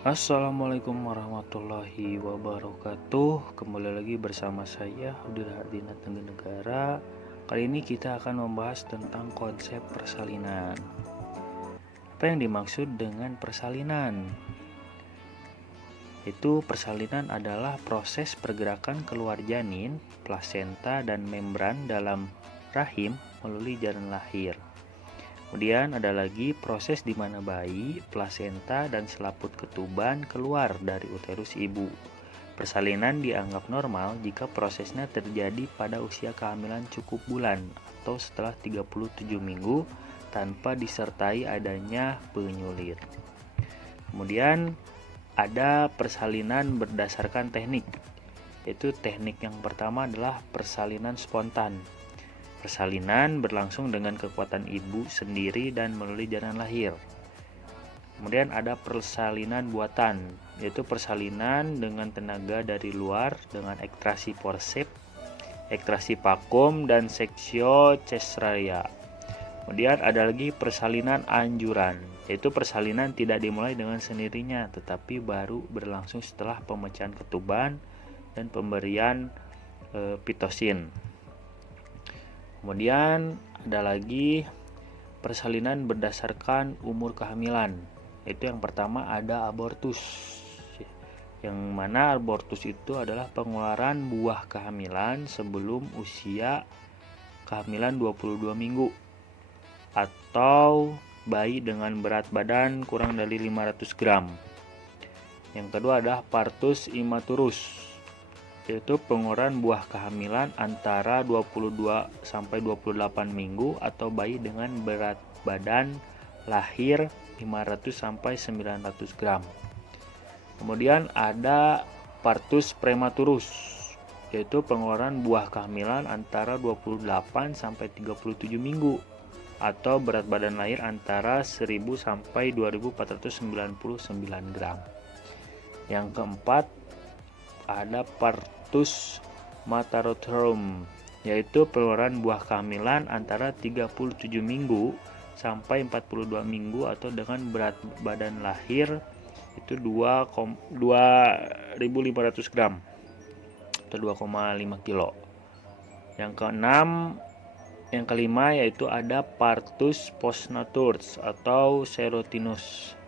Assalamualaikum warahmatullahi wabarakatuh. Kembali lagi bersama saya Abdul Hardina Negara. Kali ini kita akan membahas tentang konsep persalinan. Apa yang dimaksud dengan persalinan? Persalinan adalah proses pergerakan keluar janin, plasenta, dan membran dalam rahim melalui jalan lahir. Kemudian ada lagi proses di mana bayi, plasenta, dan selaput ketuban keluar dari uterus ibu. Persalinan dianggap normal jika prosesnya terjadi pada usia kehamilan cukup bulan atau setelah 37 minggu tanpa disertai adanya penyulir. Kemudian ada persalinan berdasarkan teknik. Teknik yang pertama adalah persalinan spontan. Persalinan berlangsung dengan kekuatan ibu sendiri dan melalui jalan lahir. Kemudian ada persalinan buatan, yaitu persalinan dengan tenaga dari luar dengan ekstraksi forceps, ekstraksi vakum, dan seksio cesarean. Kemudian ada lagi persalinan anjuran, yaitu persalinan tidak dimulai dengan sendirinya, tetapi baru berlangsung setelah pemecahan ketuban dan pemberian pitoksin. Kemudian ada lagi persalinan berdasarkan umur kehamilan. Yang pertama ada abortus. Yang mana abortus itu adalah pengeluaran buah kehamilan sebelum usia kehamilan 22 minggu atau bayi dengan berat badan kurang dari 500 gram. Yang kedua adalah partus imaturus, yaitu pengeluaran buah kehamilan antara 22 sampai 28 minggu atau bayi dengan berat badan lahir 500 sampai 900 gram. Kemudian ada partus prematurus, yaitu pengeluaran buah kehamilan antara 28 sampai 37 minggu atau berat badan lahir antara 1000 sampai 2499 gram. Yang keempat ada partus maternum, yaitu pengeluaran buah kehamilan antara 37 minggu sampai 42 minggu atau dengan berat badan lahir itu 2.500 gram atau 2,5 kilo. Yang kelima yaitu ada partus postnatus atau serotinus,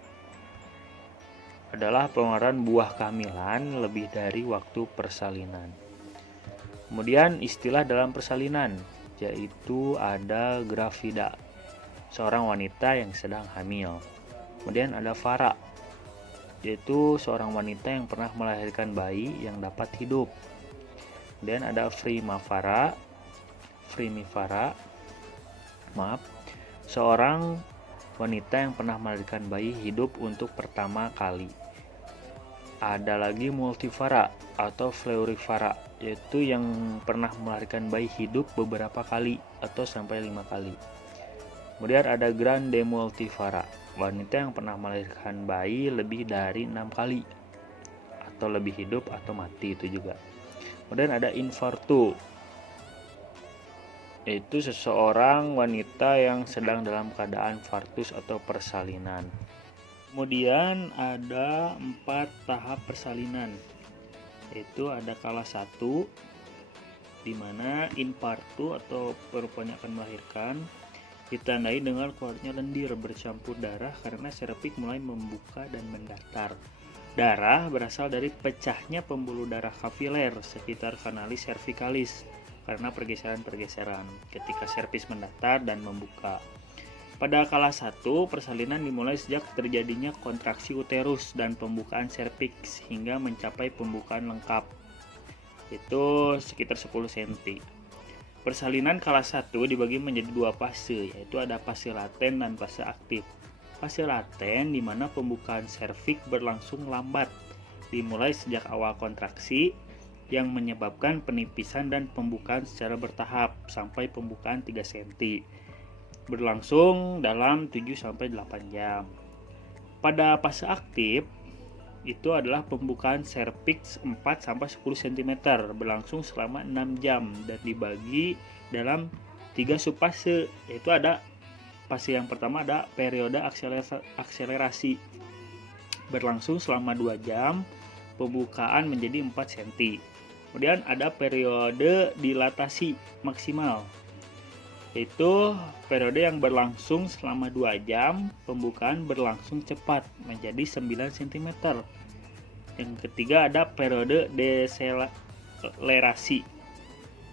adalah pengeluaran buah kehamilan lebih dari waktu persalinan. Kemudian istilah dalam persalinan, yaitu ada gravida, seorang wanita yang sedang hamil. Kemudian ada vara, yaitu seorang wanita yang pernah melahirkan bayi yang dapat hidup. Kemudian ada frimivara, seorang wanita yang pernah melahirkan bayi hidup untuk pertama kali. Ada lagi multivara atau fleurivara, yaitu yang pernah melahirkan bayi hidup beberapa kali atau sampai 5 kali. Kemudian ada grande multivara, wanita yang pernah melahirkan bayi lebih dari 6 kali atau lebih hidup atau mati itu juga. Kemudian ada infarto, yaitu seseorang wanita yang sedang dalam keadaan fartus atau persalinan. Kemudian ada 4 tahap persalinan, yaitu ada kala 1, di mana infarto atau perempuan yang akan melahirkan ditandai dengan keluarnya lendir bercampur darah karena serviks mulai membuka dan mendatar. Darah berasal dari pecahnya pembuluh darah kapiler sekitar kanalis cervicalis karena pergeseran-pergeseran ketika serviks mendatar dan membuka. Pada kala 1, persalinan dimulai sejak terjadinya kontraksi uterus dan pembukaan serviks hingga mencapai pembukaan lengkap, itu sekitar 10 cm. Persalinan kala 1 dibagi menjadi 2 fase, yaitu ada fase laten dan fase aktif. Fase laten di mana pembukaan serviks berlangsung lambat, dimulai sejak awal kontraksi yang menyebabkan penipisan dan pembukaan secara bertahap sampai pembukaan 3 cm. Berlangsung dalam 7-8 jam. Pada fase aktif itu adalah pembukaan serviks 4-10 cm berlangsung selama 6 jam dan dibagi dalam 3 subfase, yaitu ada fase yang pertama ada periode akselerasi berlangsung selama 2 jam, pembukaan menjadi 4 cm. Kemudian ada periode dilatasi maksimal, yaitu periode yang berlangsung selama 2 jam, pembukaan berlangsung cepat menjadi 9 cm. Yang ketiga ada periode deselerasi,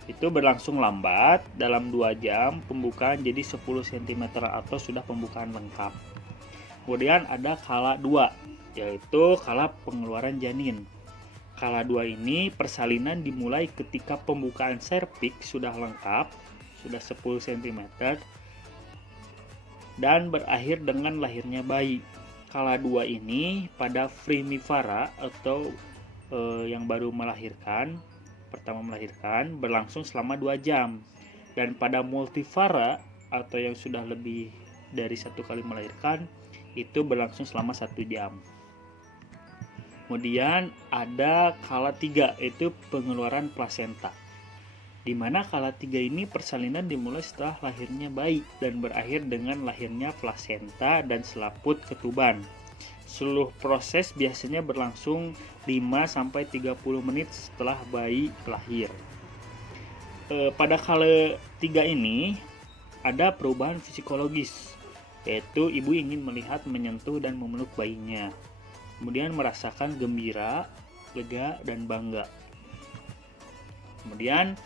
itu berlangsung lambat dalam 2 jam, pembukaan jadi 10 cm atau sudah pembukaan lengkap. Kemudian ada kala 2, yaitu kala pengeluaran janin. Kala 2 ini persalinan dimulai ketika pembukaan serviks sudah lengkap, sudah 10 cm, dan berakhir dengan lahirnya bayi. Kala 2 ini pada primivara atau yang baru melahirkan, pertama melahirkan, berlangsung selama 2 jam. Dan pada multivara atau yang sudah lebih dari 1 kali melahirkan, itu berlangsung selama 1 jam. Kemudian ada kala 3, yaitu pengeluaran plasenta. Di mana kala 3 ini persalinan dimulai setelah lahirnya bayi dan berakhir dengan lahirnya plasenta dan selaput ketuban. Seluruh proses biasanya berlangsung 5-30 menit setelah bayi lahir. Pada kala 3 ini ada perubahan psikologis, yaitu ibu ingin melihat, menyentuh, dan memeluk bayinya. Kemudian merasakan gembira, lega, dan bangga. Kemudian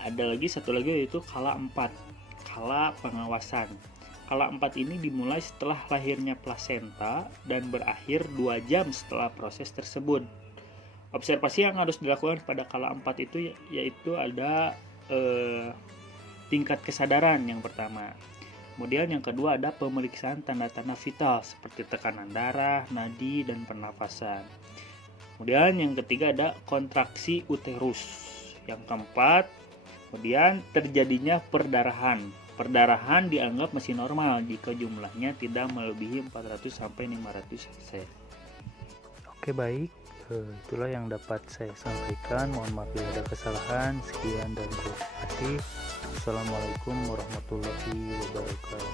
ada satu lagi yaitu kala 4, kala pengawasan. Kala 4 ini dimulai setelah lahirnya plasenta dan berakhir 2 jam setelah proses tersebut. Observasi yang harus dilakukan pada kala 4 itu yaitu ada tingkat kesadaran yang pertama. Kemudian yang kedua ada pemeriksaan tanda-tanda vital seperti tekanan darah, nadi, dan pernafasan. Kemudian yang ketiga ada kontraksi uterus. Yang keempat, kemudian terjadinya perdarahan. Perdarahan dianggap masih normal jika jumlahnya tidak melebihi 400-500 cc. Oke, baik. Itulah yang dapat saya sampaikan. Mohon maaf bila ada kesalahan. Sekian dan terima kasih. Assalamualaikum warahmatullahi wabarakatuh.